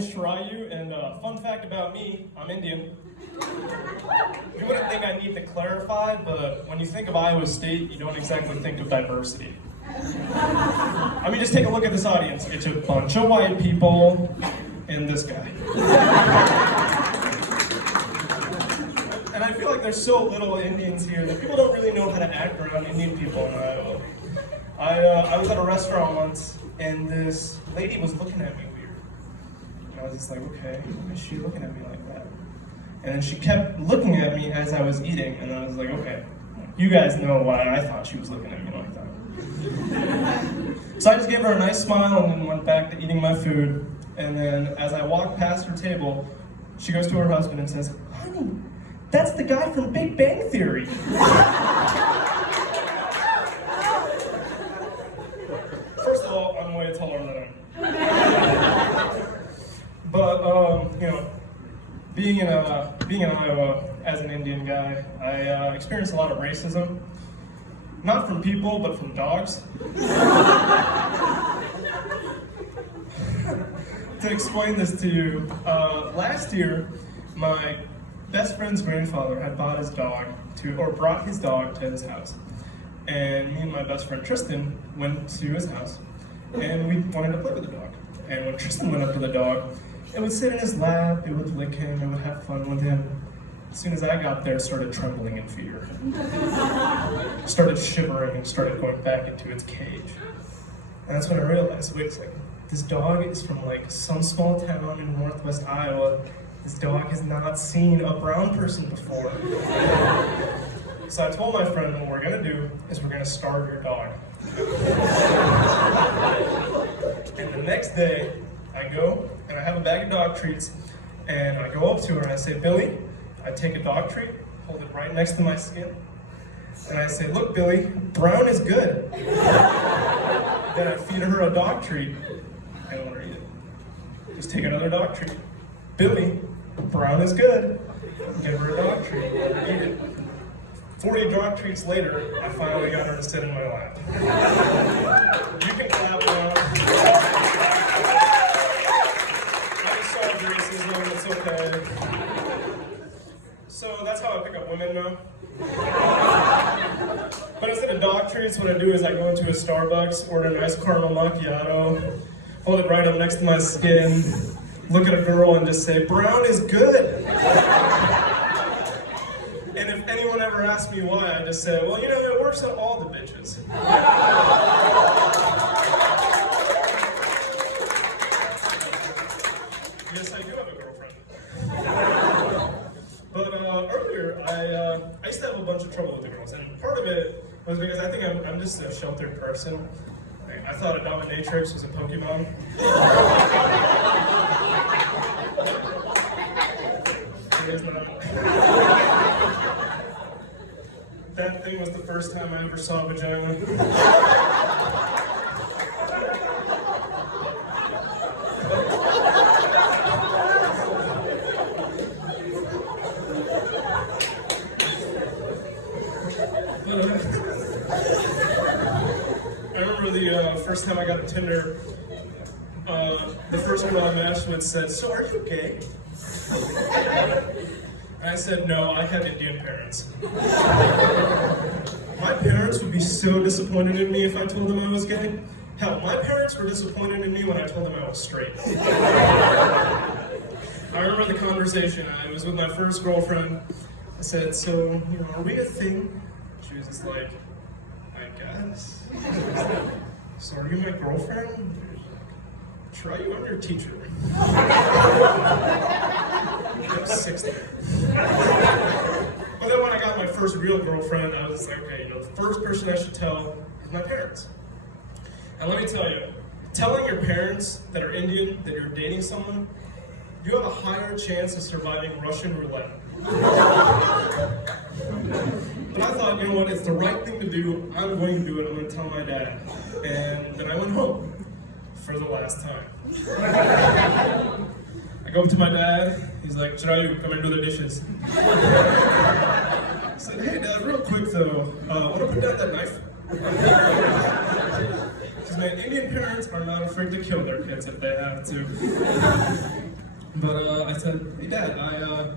name's Shirayu, and fun fact about me, I'm Indian. You wouldn't think I need to clarify, but when you think of Iowa State, you don't exactly think of diversity. I mean, just take a look at this audience. It's a bunch of white people and this guy. And I feel like there's so little Indians here that people don't really know how to act around Indian people in Iowa. I was at a restaurant once, and this lady was looking at me weird. And I was just like, okay, why is she looking at me like that? And then she kept looking at me as I was eating, and I was like, okay, you guys know why I thought she was looking at me like that. So I just gave her a nice smile and then went back to eating my food. And then as I walked past her table, she goes to her husband and says, honey, that's the guy from Big Bang Theory. First of all, I'm way taller than him. But, being in Iowa as an Indian guy, I experienced a lot of racism. Not from people, but from dogs. To explain this to you, last year, my best friend's grandfather had brought his dog to his house. And me and my best friend Tristan went to his house, and we wanted to play with the dog. And when Tristan went up to the dog, it would sit in his lap, it would lick him, it would have fun with him. As soon as I got there, it started trembling in fear. Started shivering and started going back into its cage. And that's when I realized, wait a second, this dog is from like some small town in northwest Iowa. This dog has not seen a brown person before. So I told my friend, what we're gonna do is we're gonna starve your dog. And the next day, I go and I have a bag of dog treats, and I go up to her and I say, Billy, I take a dog treat, hold it right next to my skin, and I say, look, Billy, brown is good. Then I feed her a dog treat, and let her eat it. Just take another dog treat. Billy, brown is good. Give her a dog treat, eat it. 40 dog treats later, I finally got her to sit in my lap. You can clap now. I solved racism, it's okay. So that's how I pick up women now. But instead of dog treats, what I do is I go into a Starbucks, order a nice caramel macchiato, hold it right up next to my skin, look at a girl and just say, brown is good. And if anyone ever asks me why, I just say, well, it works on all the bitches. Yes, I do have a girlfriend. But earlier, I used to have a bunch of trouble with the girls, and part of it was because I think I'm just a sheltered person. I thought a dominatrix was a Pokemon. It is not. That thing was the first time I ever saw a vagina. I remember the first time I got a Tinder, the first girl I matched with said, so are you gay? And I said, no, I have Indian parents. My parents would be so disappointed in me if I told them I was gay. Hell, my parents were disappointed in me when I told them I was straight. I remember the conversation. I was with my first girlfriend. I said, so, are we a thing? She was just like, I guess. So are you my girlfriend? Try you, I'm your teacher. I'm 60. But then when I got my first real girlfriend, I was like, okay, the first person I should tell is my parents. And let me tell you, telling your parents that are Indian that you're dating someone, you have a higher chance of surviving Russian roulette. But I thought, what, it's the right thing to do, I'm going to do it, I'm going to tell my dad. And then I went home for the last time. I go up to my dad, he's like, Shirayu, come and do the dishes. I said, hey Dad, real quick though, want to put down that knife? Because man, Indian parents are not afraid to kill their kids if they have to. But I said, hey Dad, I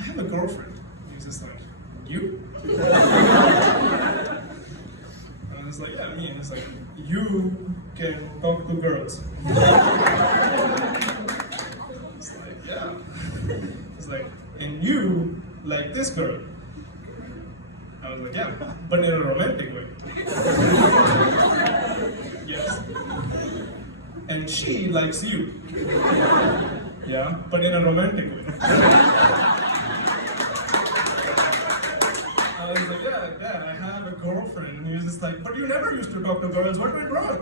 have a girlfriend. He was just like, you? I was like, yeah, me. And he's like, you can talk to girls. It's like, yeah. He's like, and you like this girl. I was like, yeah, but in a romantic way. Yes. And she likes you. Yeah, but in a romantic way. I was like, yeah, Dad, I have a girlfriend. And he was just like, but you never used to talk to girls. What went wrong?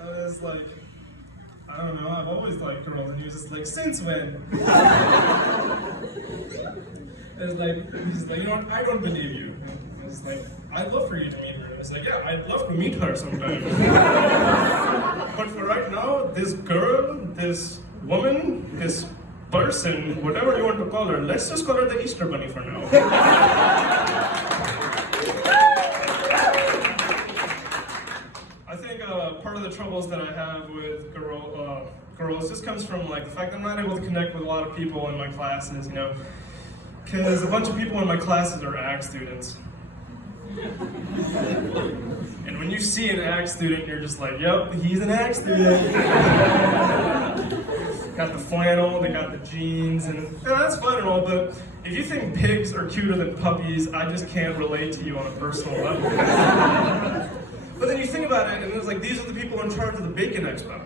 I was like, I don't know, I've always liked girls. And he was just like, since when? He's like, you know what, I don't believe you. I was like, I'd love for you to meet her. I was like, yeah, I'd love to meet her sometime. But for right now, this girl, this woman, this person, whatever you want to call her, let's just call her the Easter Bunny for now. I think part of the troubles that I have with girls just comes from like the fact that I'm not able to connect with a lot of people in my classes, you know, because a bunch of people in my classes are AG students. And when you see an AG student, you're just like, yep, he's an AG student. Got the flannel, they got the jeans, and that's fun and all, but if you think pigs are cuter than puppies, I just can't relate to you on a personal level. But then you think about it, and it's like, these are the people in charge of the Bacon Expo.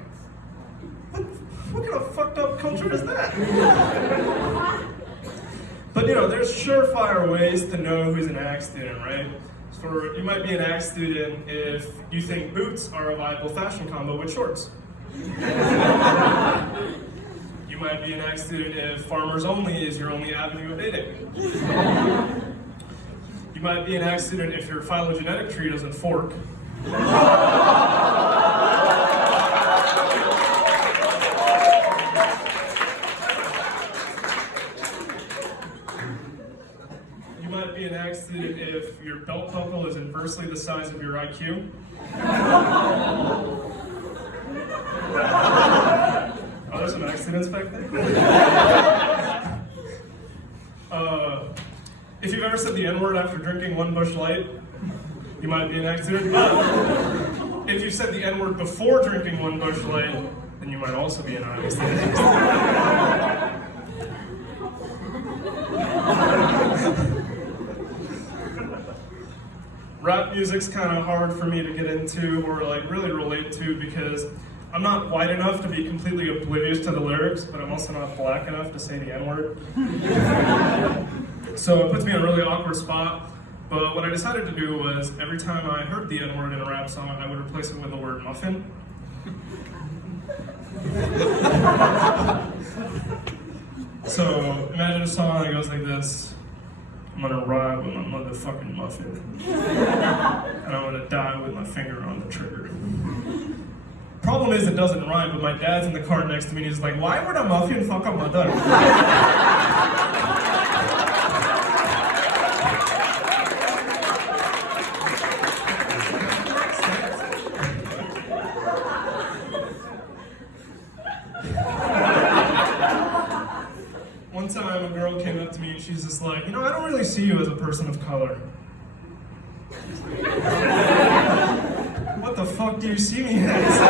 What kind of fucked up culture is that? But you know, there's surefire ways to know who's an AG student, right? So you might be an AG student if you think boots are a viable fashion combo with shorts. You might be an AG student if farmers only is your only avenue of dating. You might be an AG student if your phylogenetic tree doesn't fork. You might be an AG student if your belt buckle is inversely the size of your IQ. Oh, there's some accidents back there. If you've ever said the N-word after drinking one Busch Light, you might be an accident. But if you said the N-word before drinking one Busch Light, then you might also be an accident. Rap music's kind of hard for me to get into or like really relate to because I'm not white enough to be completely oblivious to the lyrics, but I'm also not black enough to say the N-word. So it puts me in a really awkward spot. But what I decided to do was every time I heard the N-word in a rap song, I would replace it with the word muffin. So imagine a song that goes like this. I'm gonna ride with my motherfucking muffin. And I'm gonna die with my finger on the trigger. Problem is it doesn't rhyme, but my dad's in the car next to me and he's like, why would a muffin fuck a mother? One time a girl came up to me and she's just like, you know, I don't really see you as a person of color. What the fuck do you see me as?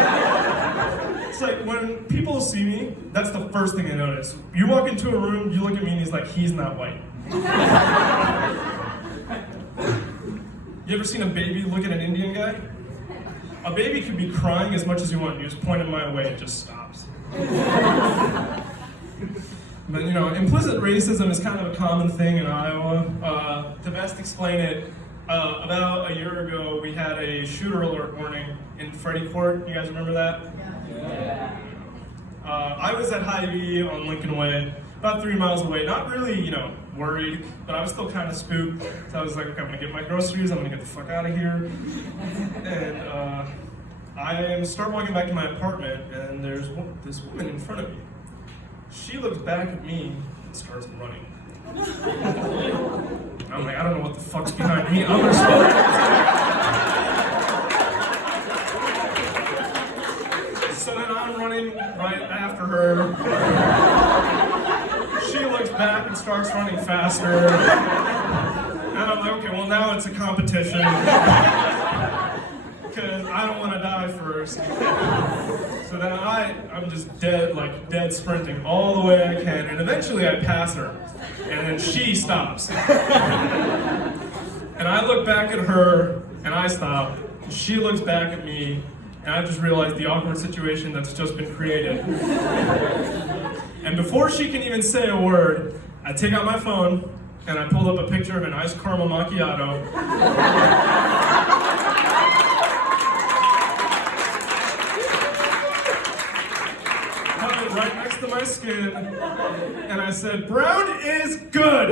It's like when people see me, that's the first thing they notice. You walk into a room, you look at me and he's like, he's not white. You ever seen a baby look at an Indian guy? A baby could be crying as much as you want, you just point it my way, it just stops. But you know, implicit racism is kind of a common thing in Iowa. To best explain it, about a year ago, we had a shooter alert warning in Freddy Court. You guys remember that? Yeah. I was at Hy-Vee on Lincoln Way, about 3 miles away. Not really, you know, worried, but I was still kind of spooked. So I was like, okay, I'm gonna get my groceries. I'm gonna get the fuck out of here. And I start walking back to my apartment, and there's this woman in front of me. She looks back at me and starts running. I'm like, I don't know what the fuck's behind me. I'm gonna start. So then I'm running right after her. She looks back and starts running faster. And I'm like, okay, well now it's a competition. Because I don't want to die first. So then I'm just dead sprinting all the way I can, and eventually I pass her, and then she stops. And I look back at her, and I stop. She looks back at me, and I just realized the awkward situation that's just been created. And before she can even say a word, I take out my phone, and I pull up a picture of an iced caramel macchiato. Right next to my skin, and I said, "Brown is good."